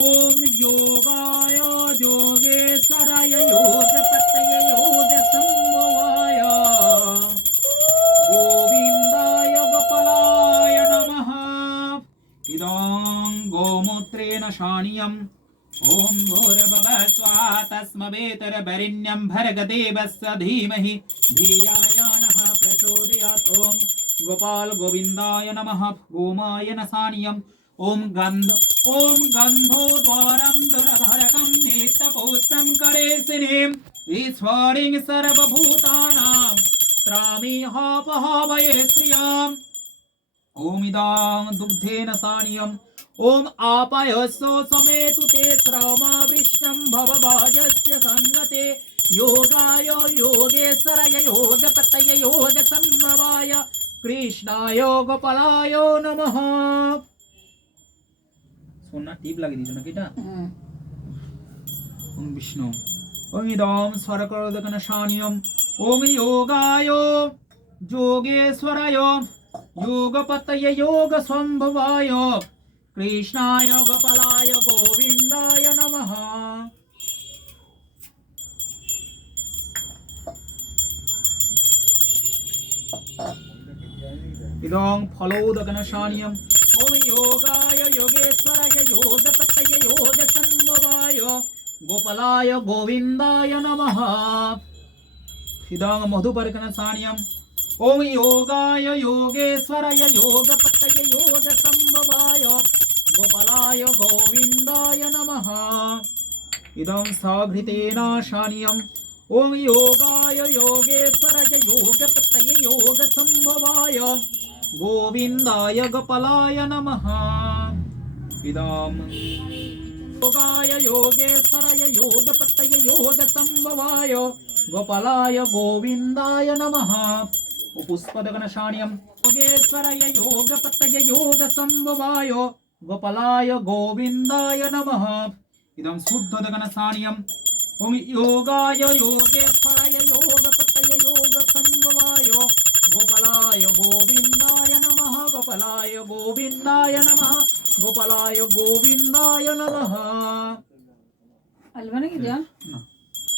ओम योगाय योगेश्वराय योगपतये योगसंभवाय गोविंदाय गोपालाय नमः। इदं गोमूत्रेण शानियम् ओम भूर्भुवः स्वः तस्मवेतरवरेण्यं भर्गदेवस्य धीमहि धियाय नः प्रचोदयात्। ओम गोपाल गोविंदाय नमः। गोमाय नसानियम् ओम गंधोद्वारं दुरधरकं नेत्रपुष्टं करेसिनीं ईश्वरीं सर्वभूतानां त्रामीहापहावये श्रियाम्। ओम इदं दुग्धेन सानियम् ओम आपायस्सो समेतु ते श्रवमावृष्णं भवभाजस्य संगते योगाय योगेश्वराय योगपतये योगसंभवाय कृष्णाय गोपालाय नमः। सोना टीप लगी दीजिए ना किटा। ओम विष्णु ओम इदं स्वरकरोदकनशानियम् ओम योगाय योगेश्वराय योगपतये योगसंभवाय कृष्णाय गोपालाय गोविंदाय नमः। इदं फलोदकनशानियम् ओम योगाय योगेश्वराय योगपतये योगसंभवाय गोपालाय गोविंदाय नमः। इदं मधुपर्कनशानियम् ओम योगाय योगेश्वराय योगपतये योगसंभवाय गोपालाय गोविंदाय नमः। इदं सघृतेन शानियम् ओम योगाय योगेश्वराय योगपतये योगसंभवाय गोविंदाय गोपालाय नमः। इदं योगाय योगेश्वराय योगपतये योगसंभवाय गोपालाय गोविंदाय नमः। पुष्पदकनशानियम् योगेश्वराय योगपतये योगसंभवाय गोपालाय गोविंदाय नमः। इदं शुद्धोदकनशानियम् ओम योगाय योगेश्वराय योगपतये योगसंभवाय गोपालाय गोविंदाय नमः। गोपालाय गोविंदाय नमः। गोपालाय गोविंदाय नमः। ಅಲ್ವನ ಇದೆಯಾ?